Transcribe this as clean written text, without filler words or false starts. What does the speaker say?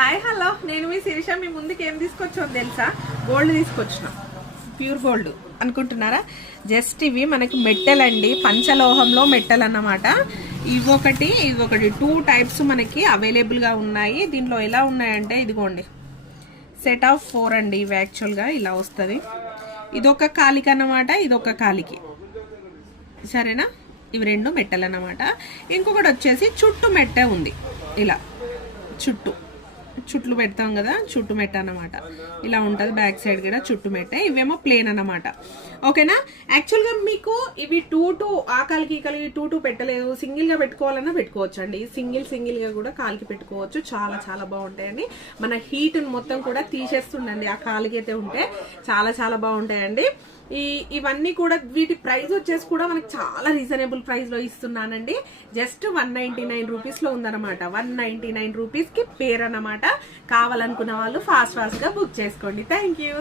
Hi hello, నేను మీ శిరీష. మీ ముందుకు ఏం తీసుకొచ్చాను తెలుసా? గోల్డ్ తీసుకొచ్చిన, ప్యూర్ గోల్డ్ అనుకుంటున్నారా? జస్ట్ ఇవి మనకి మెట్టెలండి, పంచలోహంలో మెట్టెలు అన్నమాట. ఇవొకటి 2 టైప్స్ మనకి అవైలబుల్గా ఉన్నాయి. దీంట్లో ఎలా ఉన్నాయంటే ఇదిగోండి, సెట్ ఆఫ్ 4 అండి. ఇవి యాక్చువల్గా ఇలా వస్తుంది. ఇదొక కాలికి అన్నమాట, ఇదొక కాలికి, సరేనా? ఇవి 2 మెట్టలు అన్నమాట. ఇంకొకటి వచ్చేసి చుట్టు మెట్ట ఉంది. ఇలా చుట్లు పెడతాం కదా, చుట్టు మెట్ట అన్నమాట. ఇలా ఉంటుంది బ్యాక్ సైడ్ కూడా చుట్టు మెట్ట. ఇవేమో ప్లేన్ అన్నమాట. ఓకేనా? యాక్చువల్గా మీకు ఇవి 2 ఆ కాలికి ఈ కాలికి 2 పెట్టలేదు, సింగిల్గా పెట్టుకోవాలన్నా పెట్టుకోవచ్చు అండి. సింగిల్గా కూడా కాలికి పెట్టుకోవచ్చు. చాలా చాలా బాగుంటాయండి. మన హీట్ మొత్తం కూడా తీసేస్తుండండి ఆ కాలికి అయితే ఉంటే. చాలా చాలా బాగుంటాయండి. ఇవన్నీ కూడా వీటి ప్రైస్ వచ్చేసి కూడా మనకి చాలా రీజనబుల్ ప్రైస్ లో ఇస్తున్నానండి. జస్ట్ 199 రూపీస్ లో ఉందన్నమాట. 199 రూపీస్ కి పేర్ అన్నమాట. కావాలనుకున్న వాళ్ళు ఫాస్ట్ గా బుక్ చేసుకోండి. Thank you.